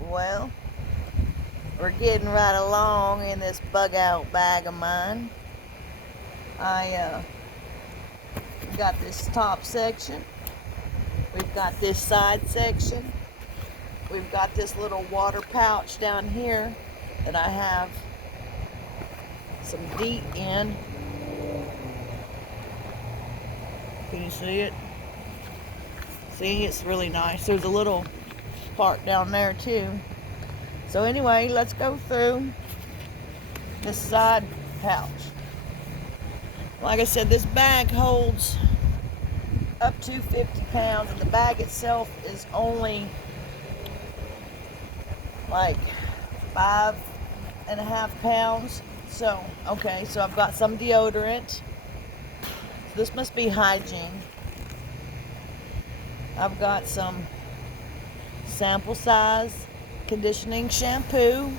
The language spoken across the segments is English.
Well, we're getting right along in this bug out bag of mine. I got this top section. We've got this side section. We've got this little water pouch down here that I have some DEET in. Can you see it? See, it's really nice. There's a little part down there too. So anyway, let's go through this side pouch. Like I said, this bag holds up to 50 pounds, and the bag itself is only like 5.5 pounds. So, okay, so I've got some deodorant. So this must be Hygiene. I've got some sample size conditioning shampoo.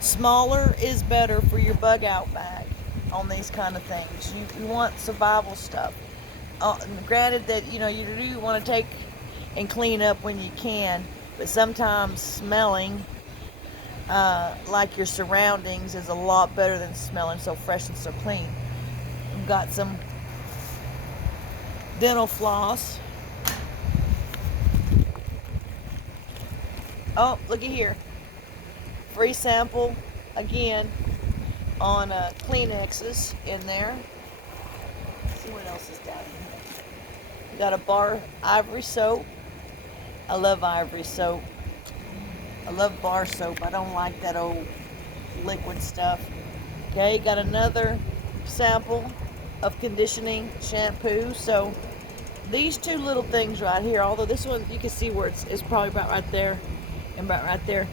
Smaller is better for your bug out bag on these kind of things. You want survival stuff. Granted that, you do want to take and clean up when you can, but sometimes smelling like your surroundings is a lot better than smelling so fresh and so clean. I've got some dental floss. Oh, looky here. Free sample again on Kleenexes in there. Let's see what else is down in here. We got a bar ivory soap. I love ivory soap. I love bar soap. I don't like that old liquid stuff. Okay, got another sample of conditioning shampoo. So these two little things right here, although this one you can see where it's probably about right there and about right there.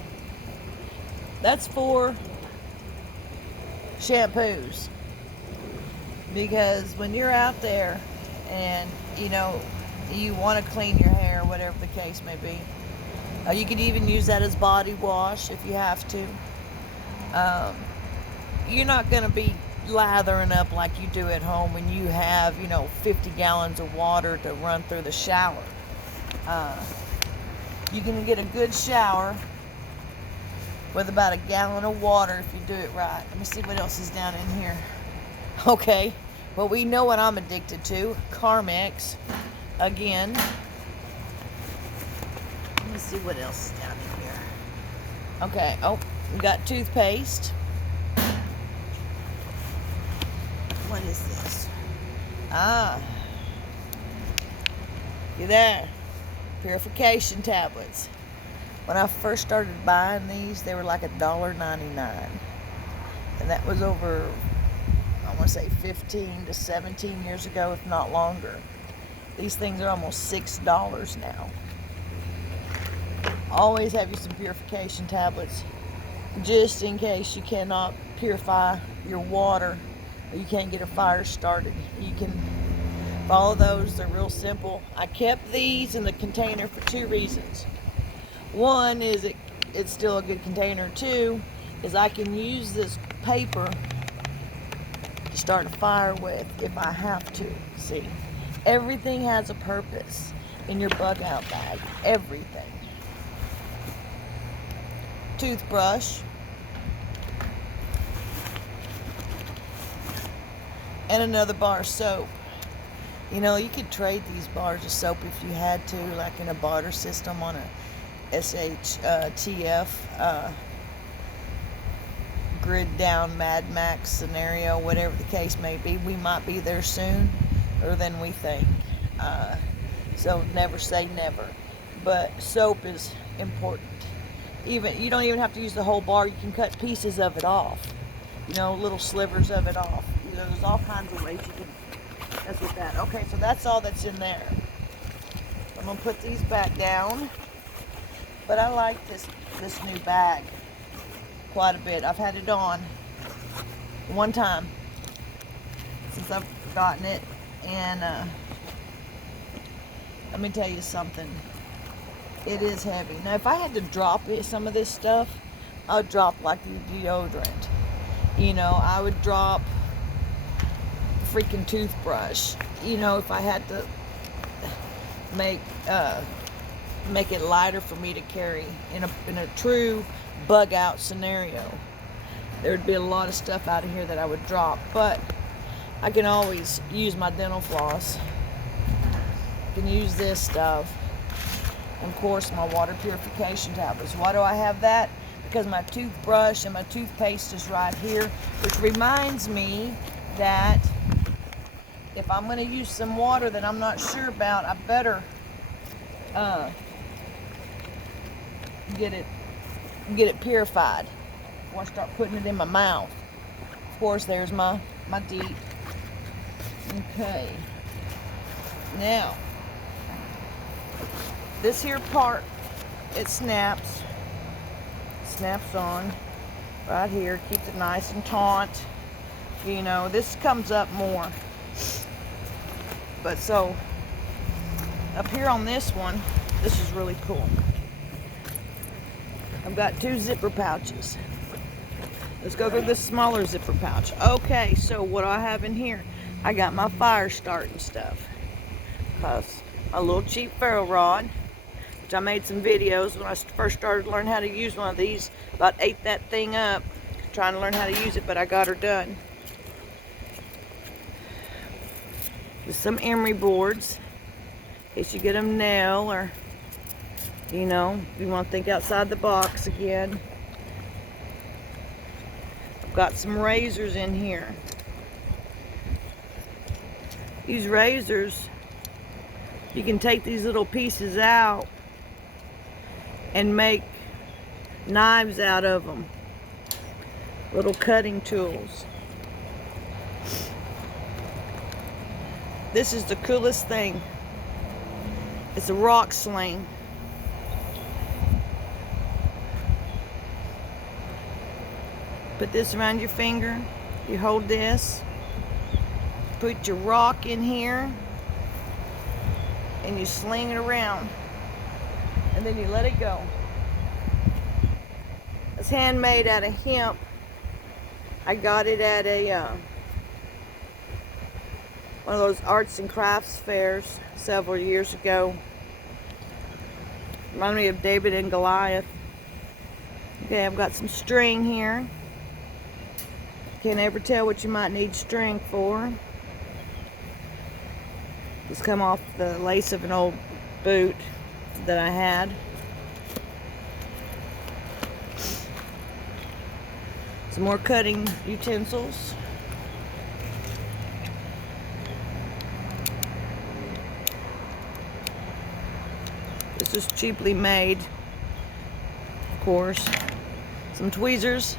That's for shampoos, because when you're out there and you want to clean your hair, whatever the case may be, you could even use that as body wash if you have to. You're not going to be lathering up like you do at home when you have 50 gallons of water to run through the shower. You can get a good shower with about a gallon of water if you do it right. Let me see what else is down in here. Okay, well, we know what I'm addicted to. Carmex. Again. Let me see what else is down in here. Okay, oh, we got toothpaste. What is this? You there? Purification tablets. When I first started buying these, they were like $1.99. And that was over, I want to say 15 to 17 years ago, if not longer. These things are almost $6 now. Always have you some purification tablets, just in case you cannot purify your water or you can't get a fire started. You can follow those. They're real simple. I kept these in the container for two reasons. One is it's still a good container. Two is I can use this paper to start a fire with if I have to. See, everything has a purpose in your bug out bag. Everything. Toothbrush. And another bar of soap. You could trade these bars of soap if you had to, like in a barter system on a SHTF grid down Mad Max scenario, whatever the case may be. We might be there soon, or than we think. So never say never. But soap is important. You don't even have to use the whole bar. You can cut pieces of it off. Little slivers of it off. There's all kinds of ways you can mess with that. Okay, so that's all that's in there. I'm gonna put these back down. But I like this new bag quite a bit. I've had it on one time since I've gotten it, and let me tell you something. It is heavy. Now, if I had to drop some of this stuff, I would drop like the deodorant. I would drop freaking toothbrush. If I had to make make it lighter for me to carry in a true bug out scenario. There'd be a lot of stuff out of here that I would drop, but I can always use my dental floss. I can use this stuff. And of course, my water purification tablets. Why do I have that? Because my toothbrush and my toothpaste is right here, which reminds me that if I'm going to use some water that I'm not sure about, I better get it purified before I start putting it in my mouth. Of course, there's my deep. Okay. Now, this here part, it snaps on right here, keeps it nice and taut. You know, this comes up more. But so, up here on this one, this is really cool. I've got 2 zipper pouches. Let's go to the smaller zipper pouch. Okay, so what do I have in here? I got my fire starting stuff. Plus a little cheap ferro rod, which I made some videos when I first started learning how to use one of these. About ate that thing up trying to learn how to use it, but I got her done. With some emery boards in case you get them nail, or you know, you want to think outside the box again. I've got some razors in here. These razors, you can take these little pieces out and make knives out of them. Little cutting tools. This is the coolest thing. It's a rock sling. Put this around your finger. You hold this. Put your rock in here. And you sling it around. And then you let it go. It's handmade out of hemp. I got it at a one of those arts and crafts fairs several years ago. Reminded me of David and Goliath. Okay, I've got some string here. Can't ever tell what you might need string for. This come off the lace of an old boot that I had. Some more cutting utensils. This is cheaply made, of course. Some tweezers.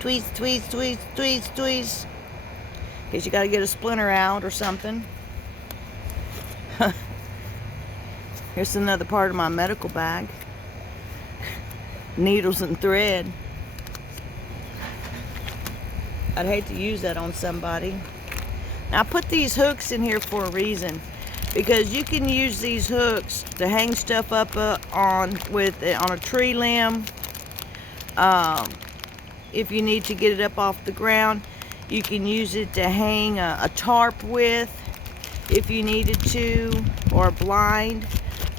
Tweeze, tweeze, tweeze, tweeze, tweeze. In case you gotta get a splinter out or something. Here's another part of my medical bag. Needles and thread. I'd hate to use that on somebody. Now I put these hooks in here for a reason, because you can use these hooks to hang stuff up on a tree limb. If you need to get it up off the ground, you can use it to hang a tarp with if you needed to, or a blind.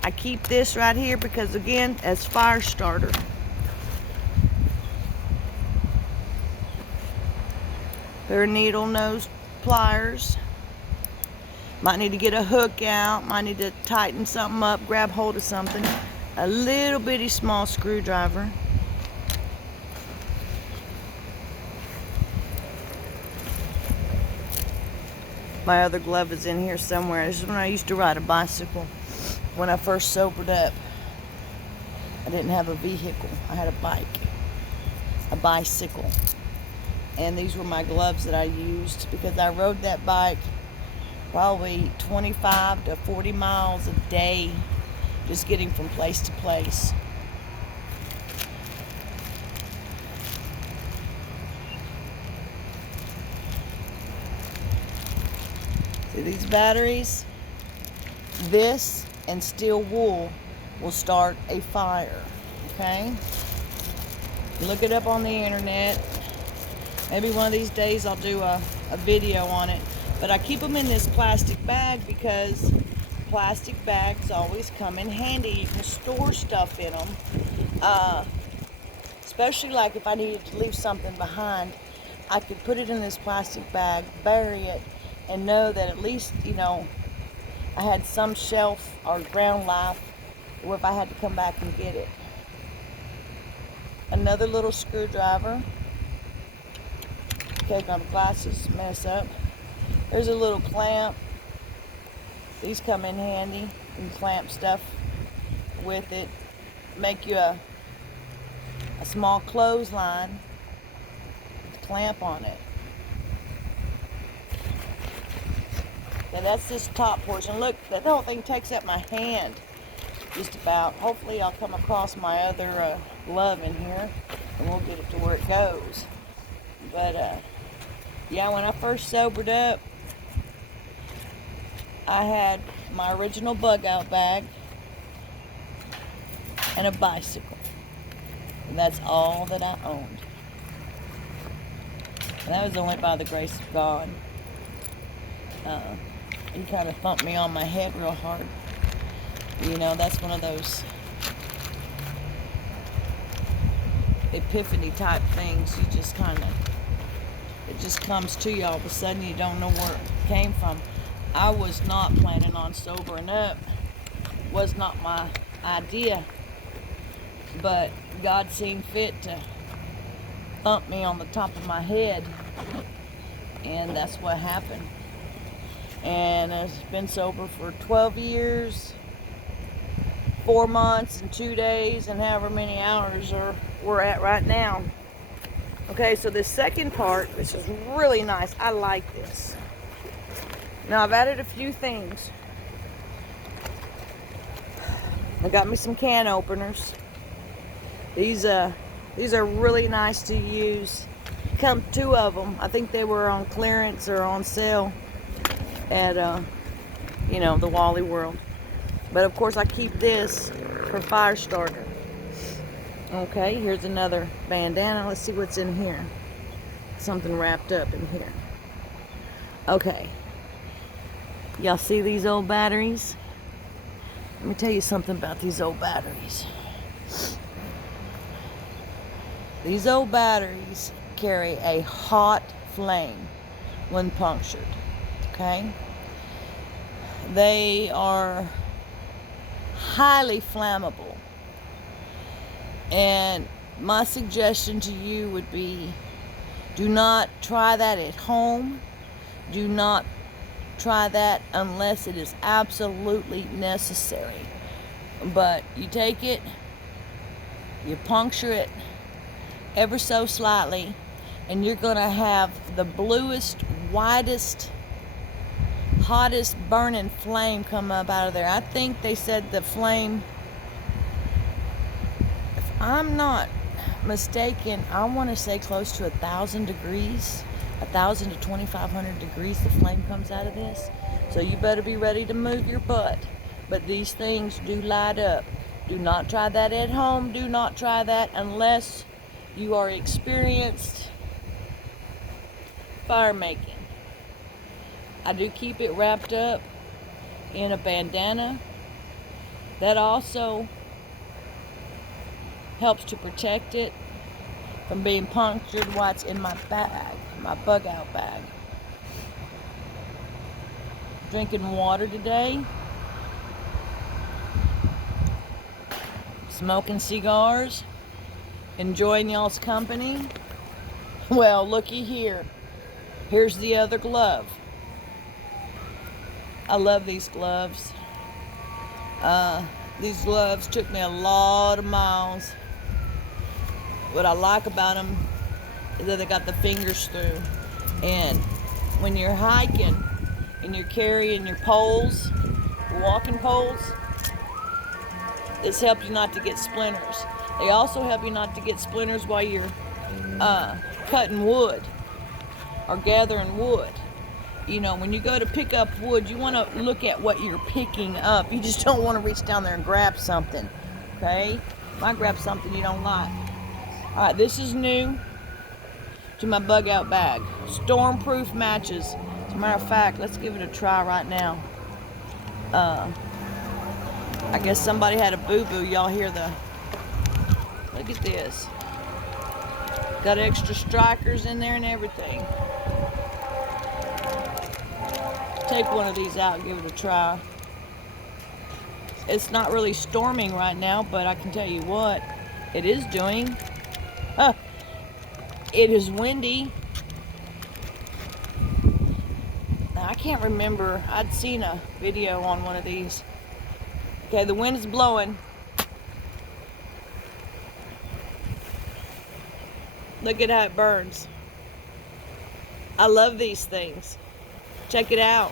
I keep this right here because, again, as fire starter. Pair of needle nose pliers. Might need to get a hook out, might need to tighten something up, grab hold of something. A little bitty small screwdriver. My other glove is in here somewhere. This is when I used to ride a bicycle. When I first sobered up, I didn't have a vehicle. I had a bike, a bicycle. And these were my gloves that I used because I rode that bike probably 25 to 40 miles a day, just getting from place to place. See these batteries? This and steel wool will start a fire, okay? Look it up on the internet. Maybe one of these days I'll do a video on it. But I keep them in this plastic bag because plastic bags always come in handy. You can store stuff in them. Especially like if I needed to leave something behind, I could put it in this plastic bag, bury it, and know that at least, I had some shelf or ground life where if I had to come back and get it. Another little screwdriver. Okay, my glasses mess up. There's a little clamp. These come in handy. You can clamp stuff with it. Make you a small clothesline with a clamp on it. Now that's this top portion. Look, that whole thing takes up my hand just about. Hopefully I'll come across my other glove in here and we'll get it to where it goes. But yeah, when I first sobered up, I had my original bug out bag and a bicycle. And that's all that I owned. And that was only by the grace of God. He kind of thumped me on my head real hard. That's one of those epiphany type things. You just it just comes to you all of a sudden. You don't know where it came from. I was not planning on sobering up. Was not my idea. But God seemed fit to thump me on the top of my head. And that's what happened. And I've been sober for 12 years, 4 months and 2 days, and however many hours we're at right now. Okay, so this second part, which is really nice. I like this. Now I've added a few things. I got me some can openers. These are really nice to use. Come 2 of them. I think they were on clearance or on sale at the Wally World. But of course I keep this for fire starter. Okay, here's another bandana. Let's see what's in here. Something wrapped up in here. Okay. Y'all see these old batteries? Let me tell you something about these old batteries. These old batteries carry a hot flame when punctured. Okay? They are highly flammable. And my suggestion to you would be, do not try that at home. Do not try that unless it is absolutely necessary. But you take it, you puncture it ever so slightly, and you're going to have the bluest, whitest, hottest burning flame come up out of there. I think they said the flame, if I'm not mistaken, I want to say close to 1,000 degrees, 1,000 to 2,500 degrees the flame comes out of this. So you better be ready to move your butt. But these things do light up. Do not try that at home. Do not try that unless you are experienced fire making. I do keep it wrapped up in a bandana. That also helps to protect it from being punctured while it's in my bag, my bug out bag. Drinking water today. Smoking cigars. Enjoying y'all's company. Well, looky here. Here's the other glove. I love these gloves. These gloves took me a lot of miles. What I like about them is that they got the fingers through. And when you're hiking and you're carrying your poles, walking poles, this helps you not to get splinters. They also help you not to get splinters while you're cutting wood or gathering wood. You know, when you go to pick up wood, you want to look at what you're picking up. You just don't want to reach down there and grab something, okay? Might grab something you don't like. All right, this is new to my bug out bag. Stormproof matches. As a matter of fact, let's give it a try right now. I guess somebody had a boo-boo. Y'all hear the, look at this. Got extra strikers in there and everything. Take one of these out and give it a try. It's not really storming right now, but I can tell you what it is doing. It is windy. Now, I can't remember. I'd seen a video on one of these. Okay, the wind is blowing. Look at how it burns. I love these things. Check it out.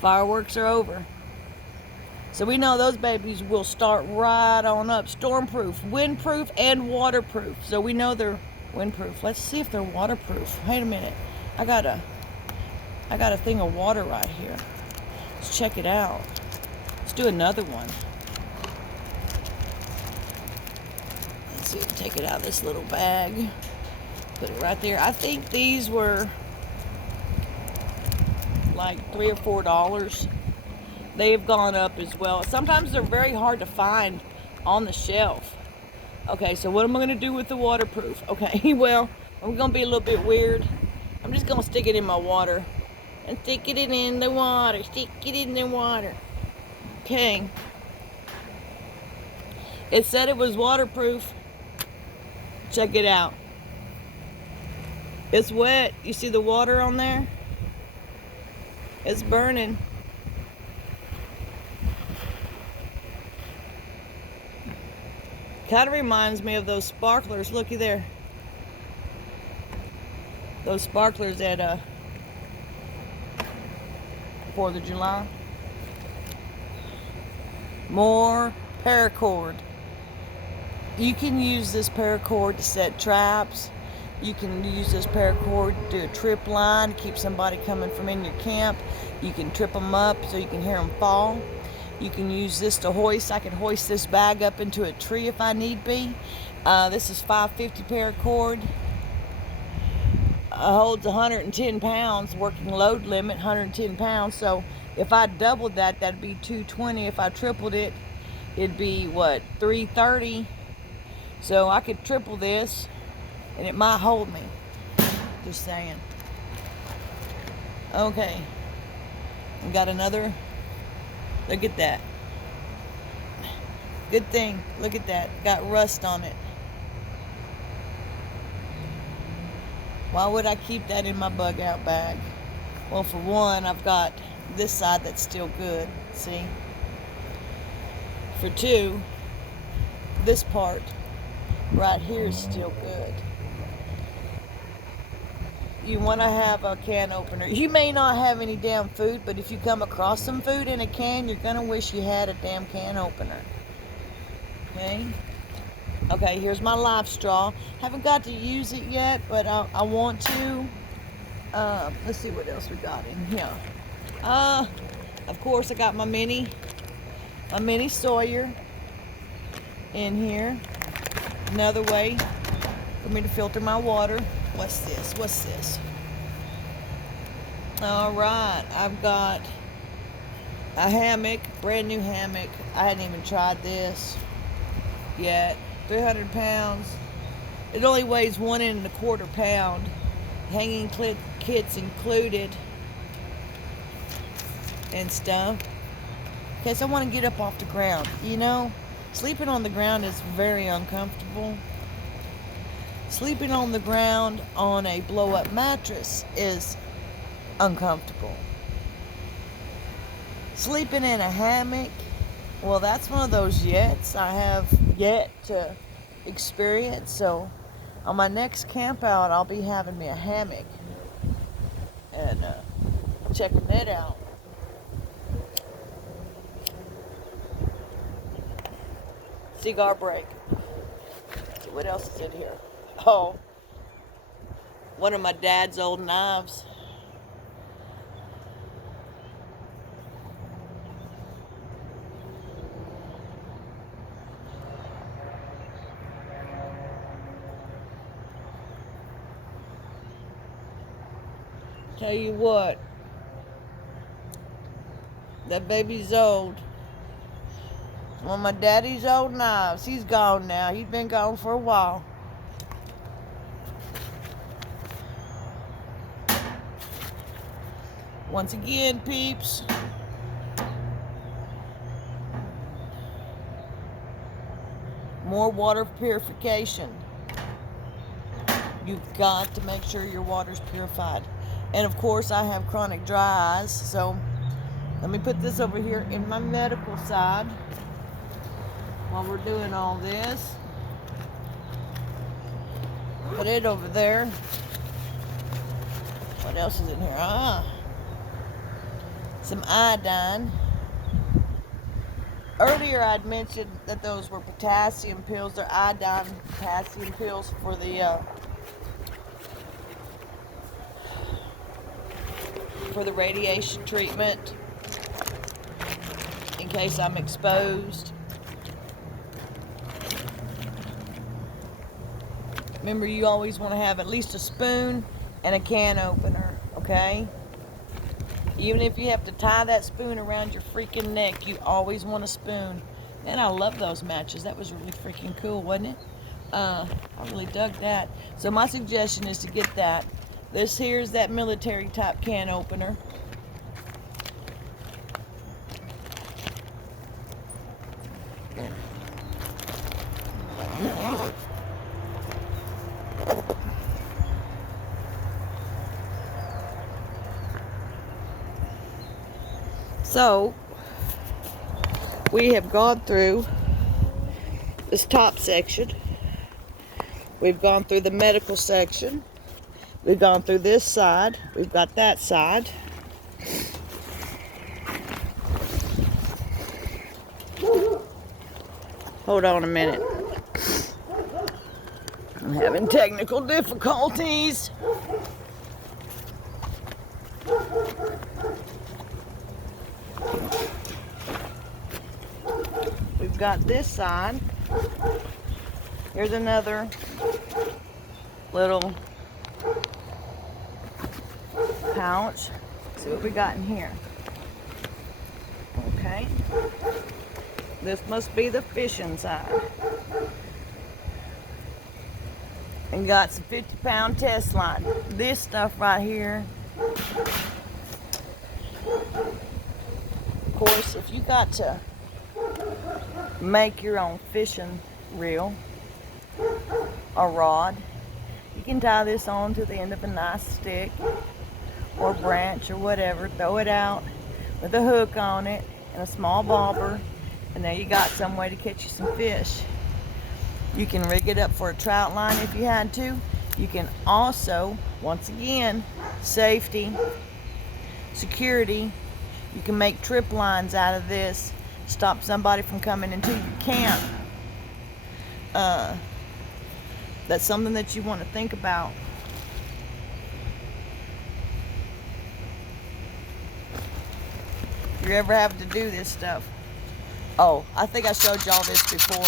Fireworks are over. So we know those babies will start right on up. Stormproof, windproof, and waterproof. So we know they're windproof. Let's see if they're waterproof. Wait a minute. I got a thing of water right here. Let's check it out. Let's do another one. Let's see, take it out of this little bag. Put it right there. I think these were like $3 or $4. They have gone up as well. Sometimes they're very hard to find on the shelf. Okay, so what am I going to do with the waterproof? Okay, well, I'm going to be a little bit weird. I'm just going to stick it in my water. And stick it in the water. Stick it in the water. Okay. It said it was waterproof. Check it out. It's wet. You see the water on there? It's burning. Kind of reminds me of those sparklers. Looky there. Those sparklers at 4th of July. More paracord. You can use this paracord to set traps. You can use this paracord to do a trip line to keep somebody coming from in your camp. You can trip them up so you can hear them fall. You can use this to hoist. I can hoist this bag up into a tree if I need be. This is 550 paracord. Holds 110 pounds, working load limit, 110 pounds. So if I doubled that, that'd be 220. If I tripled it, it'd be what, 330. So I could triple this and it might hold me. Just saying. Okay. We got another. Look at that. Good thing. Look at that. Got rust on it. Why would I keep that in my bug out bag? Well, for one, I've got this side that's still good. See? For two, this part right here is still good. You want to have a can opener. You may not have any damn food, but if you come across some food in a can, you're going to wish you had a damn can opener. Okay? Okay, here's my life straw. Haven't got to use it yet, but I want to. Let's see what else we got in here. Of course, I got my mini Sawyer in here. Another way for me to filter my water. What's this? What's this? All right, I've got a hammock, brand new hammock. I hadn't even tried this yet. 300 pounds. It only weighs 1¼ pound. Hanging kits included and stuff. Okay, so I want to get up off the ground. You know, sleeping on the ground is very uncomfortable. Sleeping on the ground on a blow-up mattress is uncomfortable. Sleeping in a hammock, well, that's one of those yets I have yet to experience. So on my next camp out, I'll be having me a hammock and checking that out. Cigar break. Let's see what else is in here. Oh, one of my dad's old knives. Tell you what, That baby's old. One of my daddy's old knives. He's gone now. He's been gone for a while. Once again, peeps, more water purification. You've got to make sure your water's purified. And of course, I have chronic dry eyes, so let me put this over here in my medical side while we're doing all this. Put it over there. What else is in here? Some iodine. Earlier I'd mentioned that those were potassium pills. They're iodine potassium pills for the radiation treatment in case I'm exposed. Remember, you always want to have at least a spoon and a can opener, okay? Even if you have to tie that spoon around your freaking neck, you always want a spoon. And I love those matches. That was really freaking cool, wasn't it? I really dug that. So my suggestion is to get that. This here is that military type can opener. So, we have gone through this top section. We've gone through the medical section. We've gone through this side. We've got that side. Hold on a minute. I'm having technical difficulties. We've got this side. Here's another little pouch. See what we got in here. Okay. This must be the fishing side. And got some 50-pound test line. This stuff right here. Of course, if you got to make your own fishing reel or rod, you can tie this on to the end of a nice stick or branch or whatever. Throw it out with a hook on it and a small bobber, and there you got some way to catch you some fish. You can rig it up for a trout line if you had to. You can also, once again, safety, security, you can make trip lines out of this. Stop somebody from coming into your camp. That's something that you want to think about. If you ever have to do this stuff. Oh, I think I showed y'all this before.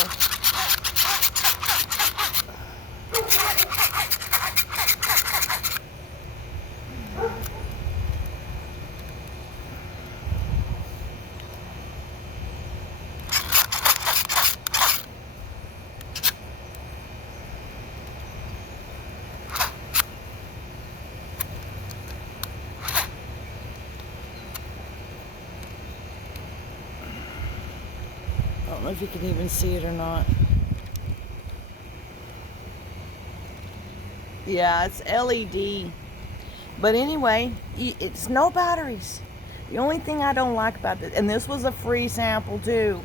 I don't know if you can even see it or not. Yeah, it's LED. But anyway, it's no batteries. The only thing I don't like about this, and this was a free sample too,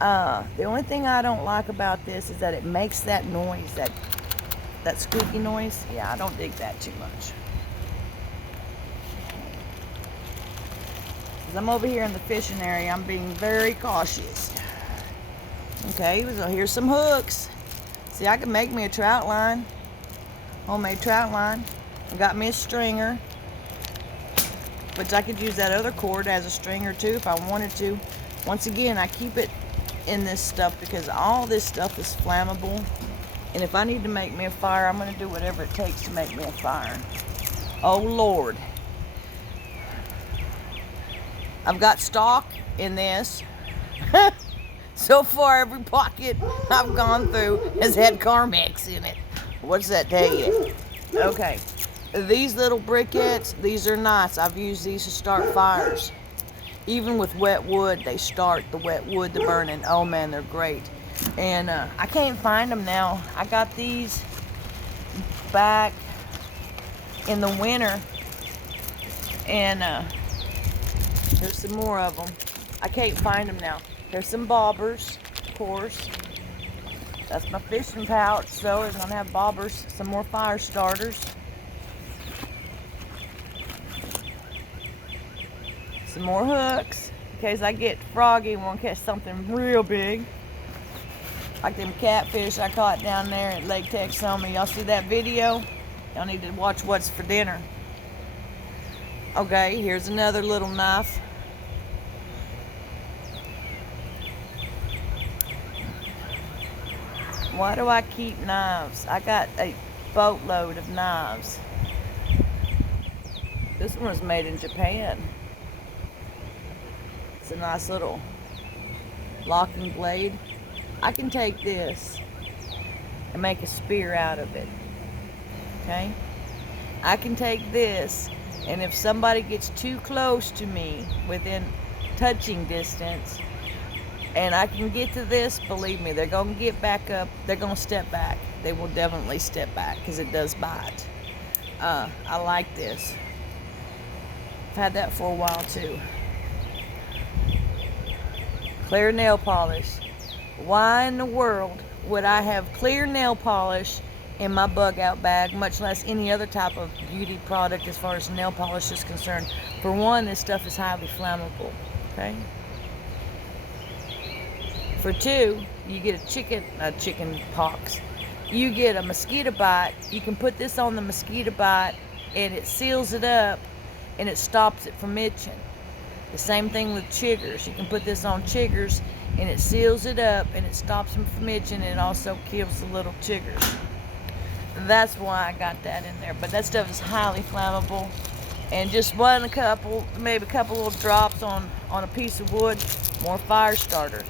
the only thing I don't like about this is that it makes that noise, that squeaky noise. Yeah, I don't dig that too much. 'Cause I'm over here in the fishing area, I'm being very cautious. Okay, so here's some hooks. See, I can make me a trout line, homemade trout line. I got me a stringer, which I could use that other cord as a stringer too if I wanted to. Once again, I keep it in this stuff because all this stuff is flammable. And if I need to make me a fire, I'm going to do whatever it takes to make me a fire. Oh, Lord. I've got stock in this. So far, every pocket I've gone through has had Carmex in it. What's that tell you? Okay. These little briquettes, these are nice. I've used these to start fires. Even with wet wood, they start the wet wood to burning. Oh man, they're great. And I can't find them now. I got these back in the winter. And there's some more of them. I can't find them now. There's some bobbers, of course. That's my fishing pouch. So it's gonna have bobbers, some more fire starters. Some more hooks in case I get froggy and want to catch something real big. Like them catfish I caught down there at Lake Texoma. Y'all see that video? Y'all need to watch What's for Dinner. Okay, here's another little knife. Why do I keep knives? I got a boatload of knives. This one was made in Japan. It's a nice little locking blade. I can take this and make a spear out of it. Okay? I can take this, and if somebody gets too close to me within touching distance, and I can get to this, believe me, they're going to get back up. They're going to step back. They will definitely step back because it does bite. I like this. I've had that for a while too. Clear nail polish. Why in the world would I have clear nail polish in my bug out bag, much less any other type of beauty product as far as nail polish is concerned? For one, this stuff is highly flammable. Okay? For two, you get a chicken pox. You get a mosquito bite. You can put this on the mosquito bite and it seals it up and it stops it from itching. The same thing with chiggers. You can put this on chiggers and it seals it up and it stops them from itching, and it also kills the little chiggers. That's why I got that in there. But that stuff is highly flammable, and just maybe a couple little drops on a piece of wood, more fire starter.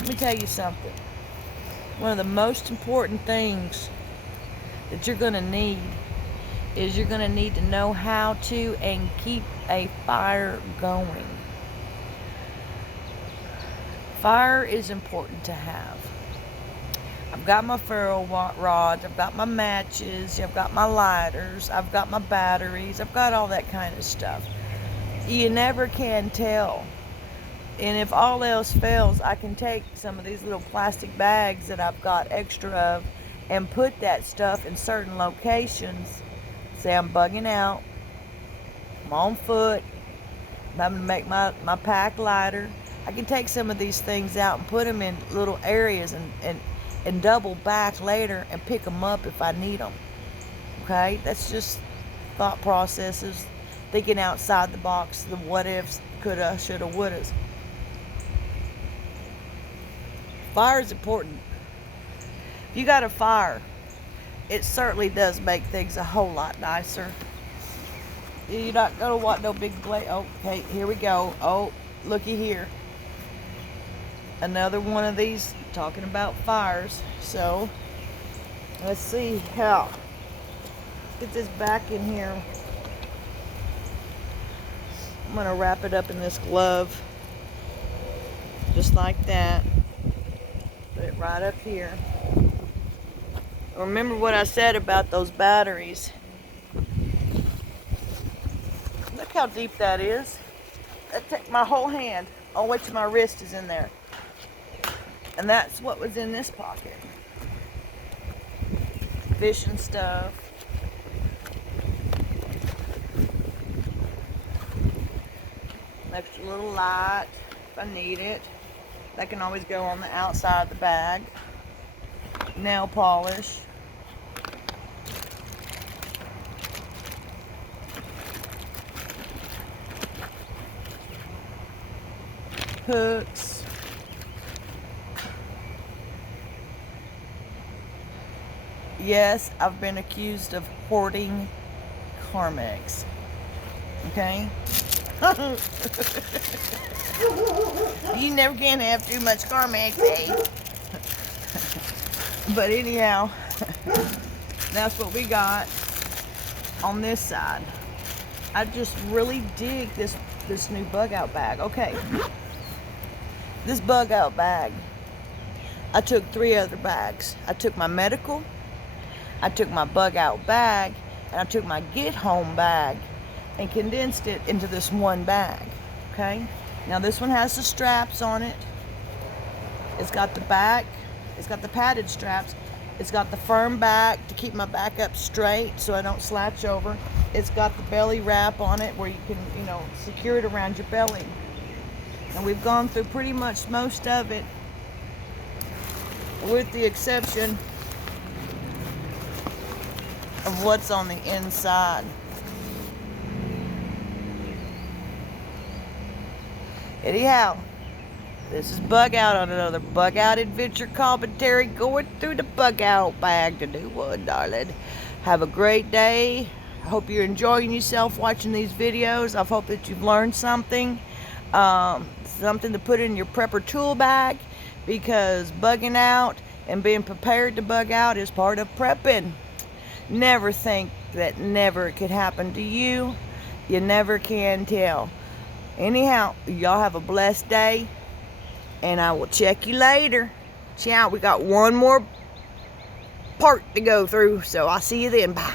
Let me tell you something. One of the most important things that you're going to need is you're going to need to know how to and keep a fire going. Fire is important to have. I've got my ferro rods, I've got my matches, I've got my lighters, I've got my batteries, I've got all that kind of stuff. You never can tell. And if all else fails, I can take some of these little plastic bags that I've got extra of and put that stuff in certain locations. Say I'm bugging out, I'm on foot, I'm having to make my pack lighter. I can take some of these things out and put them in little areas and double back later and pick them up if I need them. Okay? That's just thought processes, thinking outside the box, the what ifs, coulda, shoulda, wouldas. Fire is important. If you got a fire, it certainly does make things a whole lot nicer. You're not gonna want no big blade. Okay, here we go. Oh, looky here. Another one of these talking about fires. So let's see how. Get this back in here. I'm gonna wrap it up in this glove, just like that. Put it right up here. Remember what I said about those batteries. Look how deep that is. That took my whole hand, on which my wrist is in there. And that's what was in this pocket. Fishing stuff. An extra little light if I need it. That can always go on the outside of the bag. Nail polish. Hooks. Yes, I've been accused of hoarding Carmex. Okay? You never can have too much Carmex, eh? But anyhow, that's what we got on this side. I just really dig this new bug out bag. Okay, this bug out bag, I took 3 other bags. I took my medical, I took my bug out bag, and I took my get home bag and condensed it into this one bag. Okay, now this one has the straps on it. It's got the back, it's got the padded straps, it's got the firm back to keep my back up straight so I don't slouch over. It's got the belly wrap on it where you can, secure it around your belly. And we've gone through pretty much most of it, with the exception of what's on the inside. Anyhow, this is Bug Out on another Bug Out adventure commentary, going through the Bug Out bag, the new one, darling. Have a great day. I hope you're enjoying yourself watching these videos. I hope that you've learned something. Something to put in your prepper tool bag, because bugging out and being prepared to bug out is part of prepping. Never think that never could happen to you. You never can tell. Anyhow, y'all have a blessed day, and I will check you later. Ciao. We got one more part to go through, so I'll see you then. Bye.